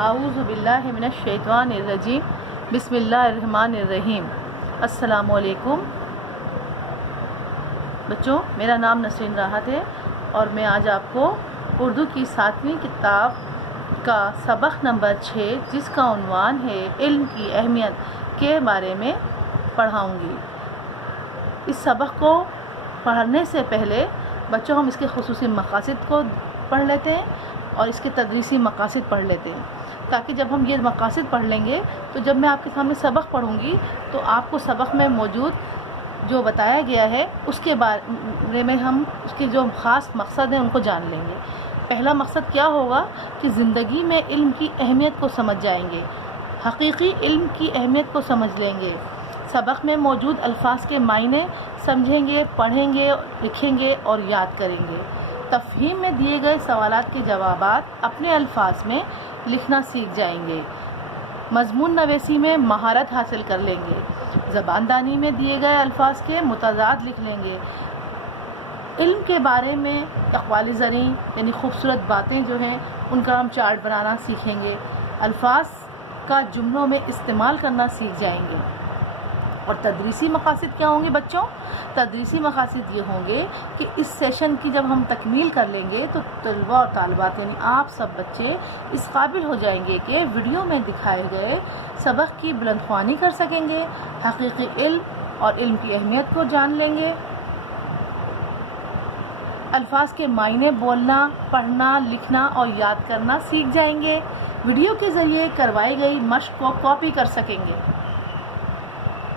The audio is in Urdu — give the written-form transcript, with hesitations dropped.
اعوذ باللہ من الشیطان الرجیم بسم اللہ الرحمن الرحیم۔ السلام علیکم بچوں، میرا نام نسرین راحت ہے اور میں آج آپ کو اردو کی 7ویں کتاب کا سبق نمبر 6 جس کا عنوان ہے علم کی اہمیت کے بارے میں پڑھاؤں گی۔ اس سبق کو پڑھنے سے پہلے بچوں ہم اس کے خصوصی مقاصد کو پڑھ لیتے ہیں اور اس کے تدریسی مقاصد پڑھ لیتے ہیں، تاکہ جب ہم یہ مقاصد پڑھ لیں گے تو جب میں آپ کے سامنے سبق پڑھوں گی تو آپ کو سبق میں موجود جو بتایا گیا ہے اس کے بارے میں ہم اس کے جو خاص مقصد ہیں ان کو جان لیں گے۔ پہلا مقصد کیا ہوگا کہ زندگی میں علم کی اہمیت کو سمجھ جائیں گے، حقیقی علم کی اہمیت کو سمجھ لیں گے، سبق میں موجود الفاظ کے معنی سمجھیں گے، پڑھیں گے، لکھیں گے اور یاد کریں گے، تفہیم میں دیے گئے سوالات کے جوابات اپنے الفاظ میں لکھنا سیکھ جائیں گے، مضمون نویسی میں مہارت حاصل کر لیں گے، زبان دانی میں دیے گئے الفاظ کے متضاد لکھ لیں گے، علم کے بارے میں اقوال زریں یعنی خوبصورت باتیں جو ہیں ان کا ہم چارٹ بنانا سیکھیں گے، الفاظ کا جملوں میں استعمال کرنا سیکھ جائیں گے۔ اور تدریسی مقاصد کیا ہوں گے بچوں؟ تدریسی مقاصد یہ ہوں گے کہ اس سیشن کی جب ہم تکمیل کر لیں گے تو طلباء اور طالبات یعنی آپ سب بچے اس قابل ہو جائیں گے کہ ویڈیو میں دکھائے گئے سبق کی بلند خوانی کر سکیں گے، حقیقی علم اور علم کی اہمیت کو جان لیں گے، الفاظ کے معنی بولنا، پڑھنا، لکھنا اور یاد کرنا سیکھ جائیں گے، ویڈیو کے ذریعے کروائی گئی مشق کو کاپی کر سکیں گے۔